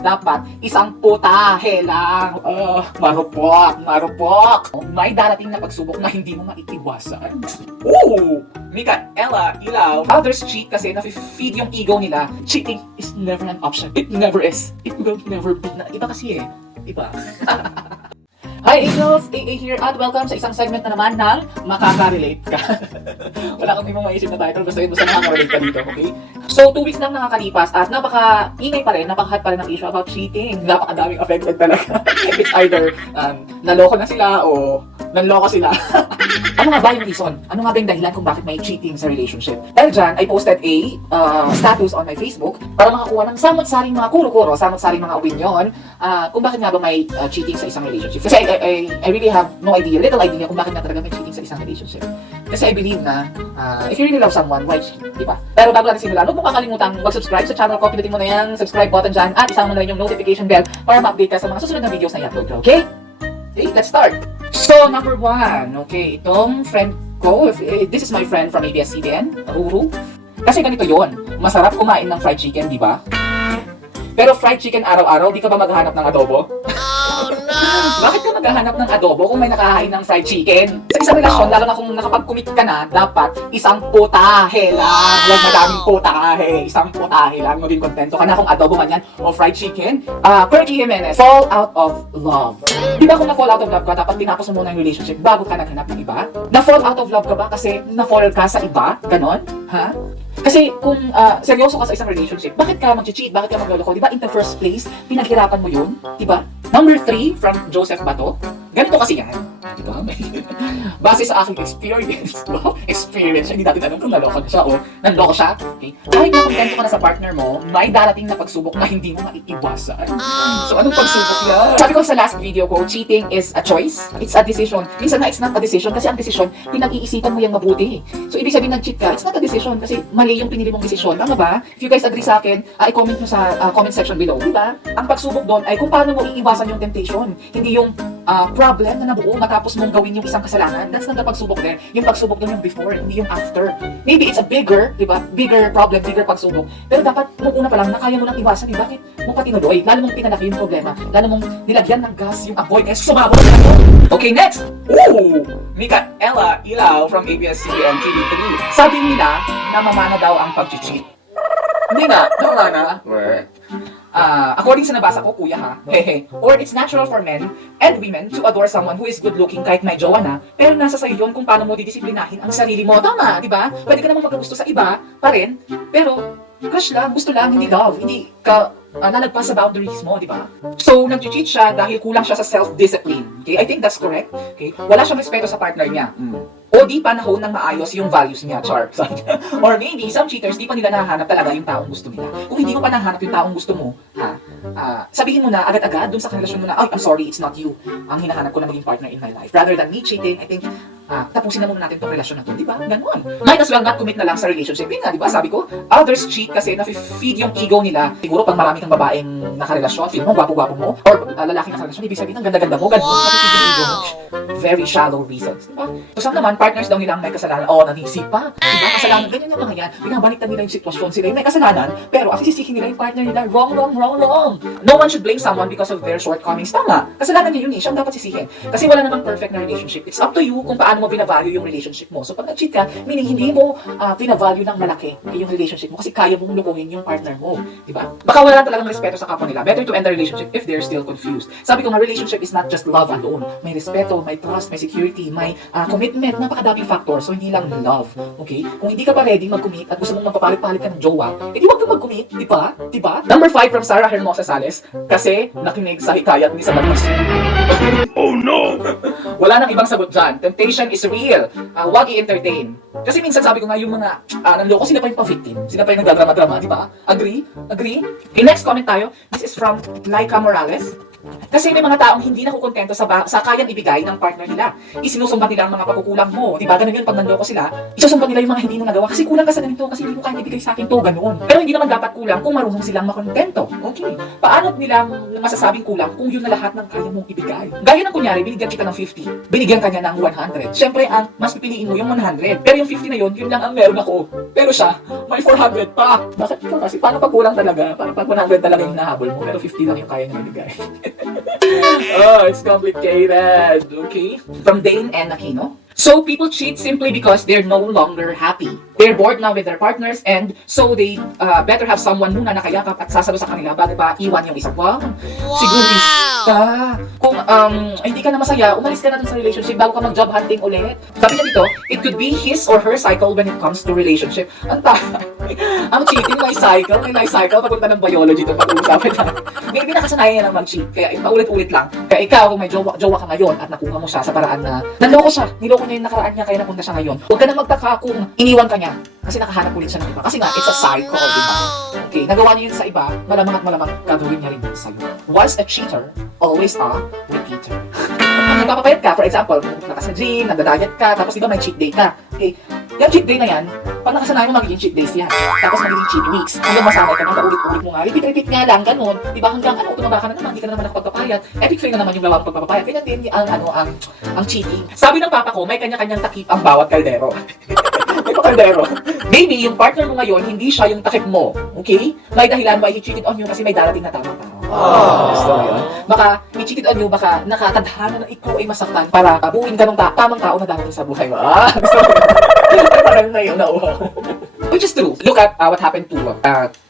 dapat isang putahe lang. Marupok. May darating na pagsubok na hindi mo maiiwasan. Ooh! Ella, ilaw. Others cheat kasi na-feed yung ego nila. Cheating is never an option. It never is. It will never be. Iba kasi Iba. Hi Angels! AA here at welcome sa isang segment na naman ng Makaka-relate ka. Wala kang ibang maisip na title, basta yun, basta nakaka-relate ka dito, okay? So, 2 weeks nang nakakalipas at napaka-ingay pa rin, napaka-hot pa rin ang issue about cheating. Napakadaming affected talaga. It's either naloko na sila o nanloko sila. Ano nga ba yung reason? Ano nga ba yung dahilan kung bakit may cheating sa relationship? Dahil dyan, I posted a status on my Facebook para makakuha ng samot-saring mga kuro-kuro, samot-saring mga opinion kung bakit nga ba may cheating sa isang relationship. Kasi I really have no idea, little idea kung bakit nga talaga may cheating sa isang relationship. Kasi I believe na if you really love someone, why cheat? Diba? Pero bago natin simulan, huwag mo kakalimutan mag-subscribe sa channel ko, pinutin mo na yung subscribe button dyan at isama mo na rin yung notification bell para ma-update ka sa mga susunod na videos na i-upload ko, okay? Okay, let's start! So, number 1, okay, itong friend ko, this is my friend from ABS-CBN, Ruru. Kasi ganito yon, masarap kumain ng fried chicken, di ba? Pero fried chicken araw-araw, di ka ba maghahanap ng adobo? Oh, no! Bakit ka maghahanap ng adobo kung may nakahain ng fried chicken? Sa isang relasyon, lalo na kung nakapag-commit ka na, dapat isang putahe lang. Huwag madaming putahe. Isang putahe lang. Maging kontento ka na kung adobo man yan o fried chicken. Perky Jimenez, fall out of love. Di ba kung na-fall out of love ka, dapat tinapos mo muna yung relationship bago ka naghanap ng iba? Na-fall out of love ka ba kasi na-fall ka sa iba? Ganon? Ha? Kasi kung seryoso ka sa isang relationship, bakit ka mag-cheat? Bakit ka magloloko? Diba in the first place, pinaghirapan mo yun? Diba? Number 3 from Joseph Bato. Ganito kasi yan. Diba? Base sa aking experience. Experience. Hindi natin alam kung naloko na siya o nanloko siya. Okay? Kahit na kontento ka na sa partner mo, may darating na pagsubok na hindi mo maiiwasan. So anong pagsubok yan? Sabi ko sa last video ko, cheating is a choice. It's a decision. Minsan na it's not a decision kasi ang decision, pinag-iisipan mo yung mabuti. So ibig sabihin nag-cheat ka, it's not a decision kasi mali yung pinili mong desisyon. Tama ba? If you guys agree sa akin, i-comment nyo sa comment section below. Diba? Ang pagsubok doon ay kung paano mo iiwasan yung temptation. Hindi yung problem na nabuo matapos mong gawin yung isang kasalanan. That's not the pagsubok din. Yung pagsubok doon yung before, hindi yung after. Maybe it's a bigger, diba? Bigger problem, bigger pagsubok. Pero dapat, nung una pa lang, na kaya mo nang iwasan. Bakit mo pa tinuloy? Lalo mong pinalaki yung problema. Lalo mong nilagyan ng gas yung apoy kaya sumabot na ito. Okay, next! Ooh! Ella, ilaw from ABS-CBN TV3. Sabi nila, namamana daw ang pag-cheat. Hindi na, namamana. According sa nabasa ko, kuya ha, or it's natural for men and women to adore someone who is good looking kahit may jowa na, pero nasa sa'yo yun kung paano mo didisiplinahin ang sarili mo. Tama, di ba? Pwede ka namang magkagusto sa iba pa rin, pero crush lang, gusto lang, hindi love, hindi ka lalagpas sa boundaries mo, di ba? So, nag-cheat siya dahil kulang siya sa self-discipline. Okay, I think that's correct. Okay, wala siyang respeto sa partner niya. O di panahon ng maayos yung values niya, char. Or maybe, some cheaters, di pa nila nahanap talaga yung taong gusto nila. Kung hindi mo pa nahanap yung taong gusto mo, sabihin mo na agad-agad dun sa relasyon mo na, I'm sorry, it's not you. Ang hinahanap ko na maging partner in my life. Rather than me cheating, I think, tapusin na muna natin itong relasyon na to, di ba? Ganon. Might as well not commit na lang sa relationship. Yun nga, di ba? Sabi ko, others cheat kasi na-feed yung ego nila. Siguro pag marami kang babaeng nakarelasyon, feel mo, gwapo-gwapo mo, or lalaking nakarelasyon, ibig sabihin, ang ganda-ganda mo, ganon, na-feed yung ego mo. Very shallow reasons, di ba? So, some naman, partners daw nila ang may kasalanan. Nanisip pa. Diba? Kasalanan, ganyan yung mga yan. Binabaliktad nila yung sitwasyon. Sila yung may kasalanan, pero ang sisisihin nila yung partner nila, wrong. No one should blame someone because of their shortcomings. Tama. Kasalanan niya yun eh. Siyang dapat sisihin. Kasi wala namang perfect na relationship. It's up to you kung paano mo binavalue yung relationship mo. So pag nag-cheat ka, meaning hindi mo binavalue ng malaki yung relationship mo kasi kaya mong lukuhin yung partner mo. Diba? Baka wala talagang respeto sa kapwa nila. Better to end the relationship if they're still confused. Sabi ko nga, relationship is not just love alone. May respeto, may trust, may security, may commitment. Napakadaming factors. So hindi lang love. Okay? Kung hindi ka pa ready mag-commit at gusto mong magpapalit-palit ka ng jowa, edi wag ka mag-commit. Diba? Diba? Number 5 from Sarah Hermosa Sales. Kasi nakinig sa hikayat ni Sabatis. Oh no! Wala nang ibang sagot dyan. Temptation is real. Wag i-entertain. Kasi minsan sabi ko nga yung mga nanloko, sila pa yung pa-victim. Sila pa yung nagdadrama-drama, di ba? Agree? Okay, next comment tayo. This is from Laika Morales. Kasi may mga taong hindi nakukontento sa kayang ibigay ng partner nila. Isinusumbat nila ang mga pagkukulang mo. Diba? Ganun yun pag nanloko sila. Isusumbat nila yung mga hindi mo nagawa. Kasi kulang ka sa ganito. Kasi hindi mo kaya ibigay sa akin to. Ganun. Pero hindi naman dapat kulang kung marunong silang makontento. Okay. Paano nila masasabing kulang kung yun na lahat ng kaya mong ibigay? Gaya ng kunyari, binigyan kita ng 50. Binigyan ka niya ng 100. Siyempre, ang mas pipiliin mo yung 100. Pero yung 50 na yun lang ang meron ako. Pero siya, may 400 pa. Bakit ito? Kasi paano pag kulang talaga? Paano pag 100 talaga yung nahabol mo? Pero 50 lang yung kaya niya ibigay. Oh, it's complicated. Okay. From Dane and Aquino. So people cheat simply because they're no longer happy. They're bored now with their partners and so they better have someone muna na kayakap at sasalo sa kanila bago pa iwan yung isa. Wow! Sigurista! Kung hindi ka na masaya, umalis ka na dun sa relationship bago ka mag-job hunting ulit. Sabi niya dito, it could be his or her cycle when it comes to relationship. Ang ang cheating may cycle, may life cycle. Papunta ng biology ito pag-uusapan na. Maybe nakasanayan na mag-cheat, kaya paulit-ulit lang. Kaya ikaw, kung may jowa ka ngayon at nakuha mo siya sa paraan na naloko siya, niloko niya yung nakaraan niya kaya napunta siya ngayon. Huwag ka na magtaka kung iniwan ka niya kasi nakahanap ulit siya ng iba. Kasi nga, it's a cycle, di ba? Okay, nagawa niya yun sa iba, malamang at malamang gagawin niya rin yun sa'yo. Once a cheater, always a repeater. Nagpapapayat ka, for example, kung nasa gym, nagda-diet ka, tapos di ba may cheat day ka. Okay, yung cheat day na yan, pag nakasanayan mo magiging cheat days yan. Tapos magiging cheat weeks. Hanggang masanay ka na, paulit-ulit mo nga. Repeat nga lang, ganun. Diba hanggang tumaba ka na naman, hindi ka na naman nakapagpapayat. Epic fail na naman yung gawa ng pagpapayat. Ganyan din ang cheating. Sabi ng papa ko, may kanya-kanyang takip ang bawat kaldero. May kaldero. Maybe yung partner mo ngayon, hindi siya yung takip mo. Okay? May dahilan why he cheated on you kasi may darating na tamang tao. So, yun. Baka i-cheated on you, baka nakatadhana na ikaw ay masaktan para buuin ka ng tamang tao na darating sa buhay mo. Parang na yun, nauhaw. Which is true. Look at what happened to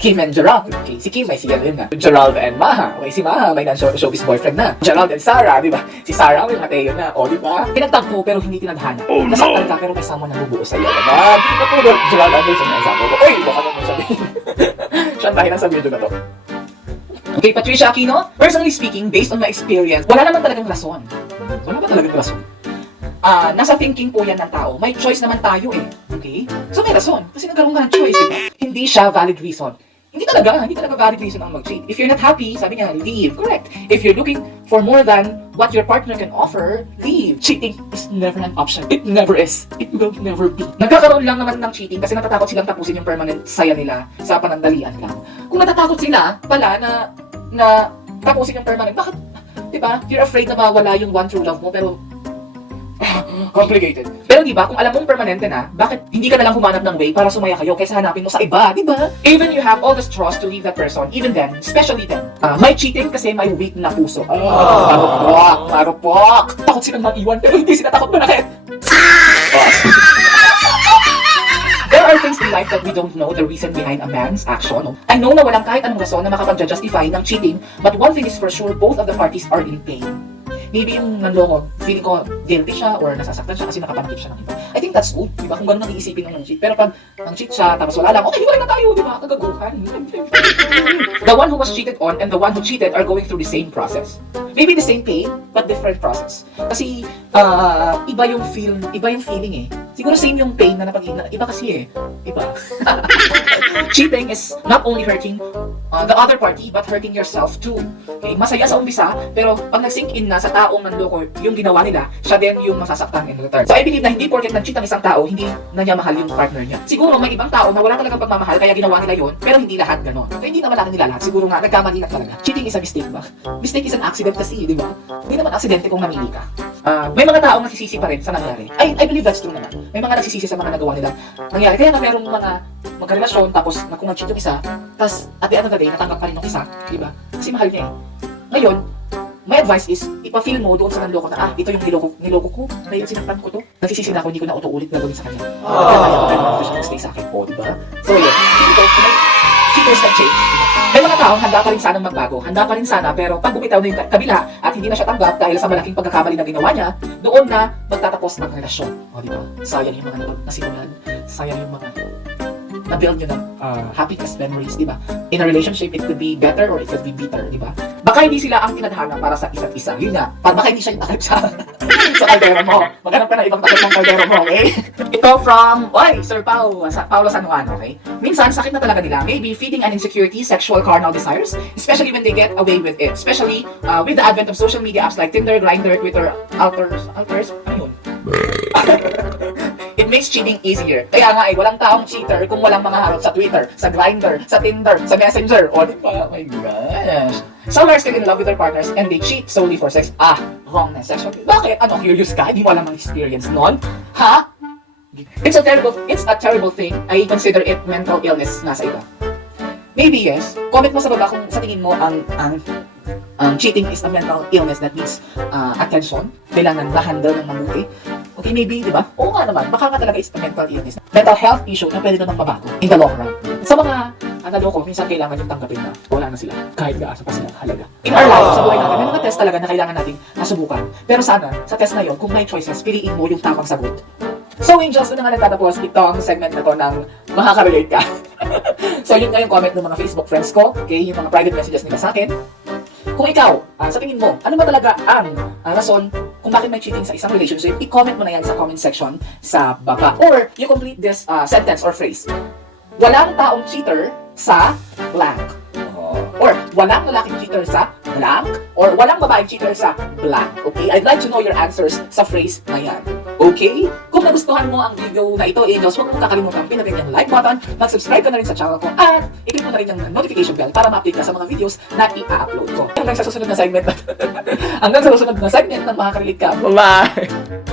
Kim and Gerald. Okay, si Kim may siya yun na. Gerald and Maha. Okay, si Maha may showbiz boyfriend na. Gerald and Sarah, di ba? Si Sarah may Mateo na. O, di ba? Pinagtagpo pero hindi tinadhana. Nasaktan ka pero may someone na bubuo sa'yo. Naman. Napulot. Gerald Anderson na example ko. Uy, baka naman sabihin. Shantahin ang sa video na to. Okay, Patricia Aquino. Personally speaking, based on my experience, wala naman talagang rason. Wala ba talagang rason? Nasa thinking po yan ng tao. May choice naman tayo eh. Okay? So may rason. Kasi nagkaroon ka ng choice, diba? Hindi siya valid reason. Hindi talaga valid reason ang mag-cheat. If you're not happy, sabi niya, leave. Correct. If you're looking for more than what your partner can offer, leave. Cheating is never an option. It never is. It will never be. Nagkakaroon lang naman ng cheating kasi natatakot silang tapusin yung permanent saya nila sa panandalian lang. Kung natatakot sila pala na tapusin yung permanent, bakit? Diba? You're afraid na mawala yung one true love mo, pero complicated. Pero diba, kung alam mong permanente na, bakit hindi ka na lang humanap ng way para sumaya kayo kaysa hanapin mo sa iba, diba? Even you have all the straws to leave that person, even then, especially then, may cheating kasi may weak na puso. Marupok! Takot silang mag-iwan, pero hindi sila takot manakit. There are things in life that we don't know the reason behind a man's action. I know na walang kahit anong rason na makapag-justify ng cheating, but one thing is for sure, both of the parties are in pain. Maybe yung nanloko, feeling ko guilty siya or nasasaktan siya kasi nakapanakip siya ng iba. I think that's good, di ba? Kung gano'n ang iisipin ng cheat. Pero pag ang cheat siya, tapos wala lang, okay, hiwalay na tayo, di ba? Kagaguhan. The one who was cheated on and the one who cheated are going through the same process. Maybe the same pain, but different process. Kasi iba yung feeling eh. Siguro same yung pain na iba kasi eh. Iba. Cheating is not only hurting the other party, but hurting yourself too. Okay? Masaya sa umpisa, pero pag nag-sink in na sa taong nanloko yung ginawa nila, siya din yung masasaktan in return. So I believe na hindi porket nag-cheat ang isang tao, hindi na niya mahal yung partner niya. Siguro may ibang tao na wala talagang pagmamahal, kaya ginawa nila yun, pero hindi lahat ganon. So hindi naman natin nila lahat. Siguro nga, nagkamali na talaga. Cheating is a mistake ba? Mistake is an accident kasi, di ba? Hindi naman aksidente kung namili ka. May mga taong nagsisisi pa rin sa nangyari. I believe that's true naman. May mga nagsisisi sa mga nagawa nila nangyari. Kaya nga merong mga magkarelasyon, tapos kung nag-cheat yung isa, tapos at the end of the day, natanggap pa rin yung isa, di ba? Kasi mahal niya eh. Ngayon, my advice is, ipa-feel mo doon sa nanloko na, ito yung niloko ko, may sinaktan ko to. Nagsisisi na ako, hindi ko na ulit gagawin sa kanya. Kaya mali ako, pero hindi siya nag-stay sa akin. O, diba? So, yun. Cheaters that change. May mga taong handa pa rin sanang magbago. Handa pa rin sana, pero pag bumitaw na yung kabila at hindi na siya tanggap dahil sa malaking pagkakamali na ginawa niya, doon na magtatapos ng relasyon. O, diba? Sayang yung mga nasimulan. Sayang yung mga na-build nyo ng happiness memories, di ba? In a relationship, it could be better or it could be bitter, di ba? Baka hindi sila ang tinadhana para sa isa't isa. Yun nga, baka hindi siya yung takip sa sa kaldero mo. Maghanap ka na ibang takot ng kaldero mo, okay? Ito from, Sir Paulo San Juan, okay? Minsan, sakit na talaga nila. Maybe feeding an insecurity, sexual, carnal desires, especially when they get away with it. Especially with the advent of social media apps like Tinder, Grindr, Twitter, Alters, ano yun? It makes cheating easier. Kaya nga walang taong cheater kung walang mga harot sa Twitter, sa Grindr, sa Tinder, sa Messenger. O, di ba? Oh my gosh. Some are still in love with their partners and they cheat solely for sex. Wrongness. Sexual. Bakit? Ano, curious ka? Hindi mo alam ang experience nun? Ha? It's a terrible thing. I consider it mental illness nga sa iba. Maybe yes. Comment mo sa baba kung sa tingin mo ang cheating is a mental illness that needs attention. Kailangan ma-handle ng mabuti. Okay, maybe, di ba? Oo nga naman, baka nga talaga is a mental illness. Mental health issue na pwede namang mabago in the long run. Sa mga naloko, minsan kailangan yung tanggapin na wala na sila, kahit gaasa pa sila halaga. In our life, sa buhay natin, may mga test talaga na kailangan nating nasubukan. Pero sana, sa test na yon, kung may choices, piliin mo yung tamang sagot. So, Angels, na nga nagtatapos itong segment na to ng makaka-relate ka. So, yun nga yung comment ng mga Facebook friends ko, okay, yung mga private messages nila sa akin. Kung ikaw, sa tingin mo, ano ba talaga ang rason kung bakit may cheating sa isang relationship, i-comment mo na yan sa comment section sa baba. Or, you complete this sentence or phrase. Walang taong cheater sa blank. Or, walang lalaking cheater sa blank. Or, walang babaeng cheater sa blank. Okay? I'd like to know your answers sa phrase na yan. Okay? Kung nagustuhan mo ang video na ito, Angels, huwag mong kakalimutan pinagin yung like button, mag-subscribe ka na rin sa channel ko, at i-click mo na rin yung notification bell para ma-update ka sa mga videos na i-upload ko. Hanggang sa susunod na segment ng makaka-relate ka. Bye-bye!